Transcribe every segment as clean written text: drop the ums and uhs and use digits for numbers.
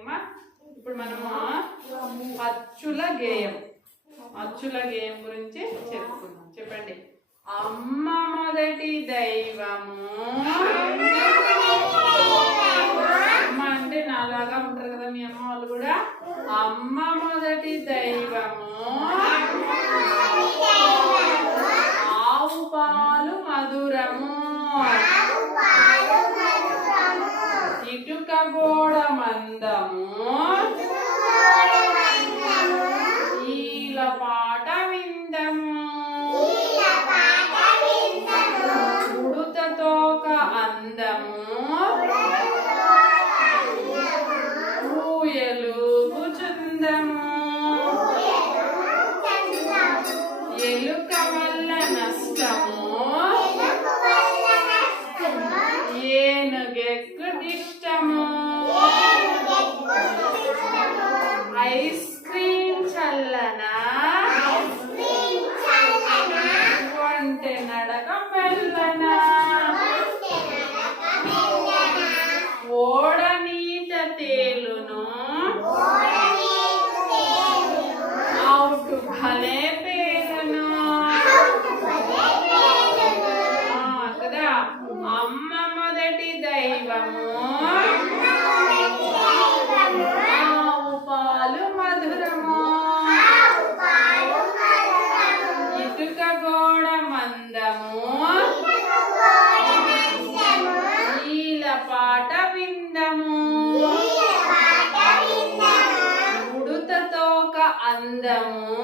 ఇప్పుడు మనము అచ్చుల గేయం గురించి చెప్పుకుందాం. చెప్పండి. అమ్మ మొదటి దైవము. అమ్మ అంటే నాలాగా ఉంటారు కదా మీ అమ్మ వాళ్ళు కూడా. అమ్మ మొదటి దైవము. ఆవు పాలు మధురము. ఇటుక గోడ మందము. ఈల పాట విందము. ఉడుత తోక అందము. ఊయలుగు చుందము. ఎలుక వల్ల నష్టము. ఏనుగెక్కుడిష్టము. ఐస్ క్రీమ్ చల్లనా. ఒంటె నడక మెల్లనా. ఓడ నీట తేలును. అవుటు భలే పేలును. కదా. అమ్మ మొదటి దైవము. ఆవు పాలు మధురము. ఇటుక గోడ మందము. ఈల పాట విందము. ఉడుత తోక అందము.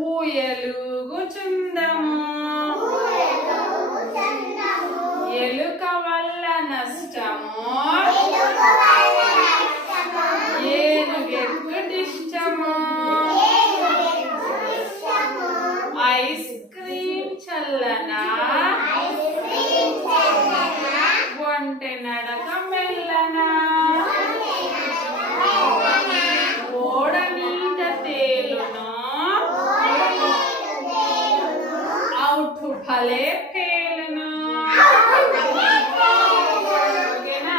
ఊయలుగు చుందము. ఎలుక వల్ల నష్టము. ఏనుగెక్కుడిష్టము. ఐస్ క్రీమ్ చల్లనా. ఒంటె నడక మెల్లనా. ఓడ నీట తేలును. అవుటు భలే పేలును. ఓకేనా.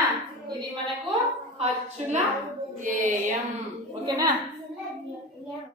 ఇది మనకు అచ్చుల గేయం. ఓకేనా.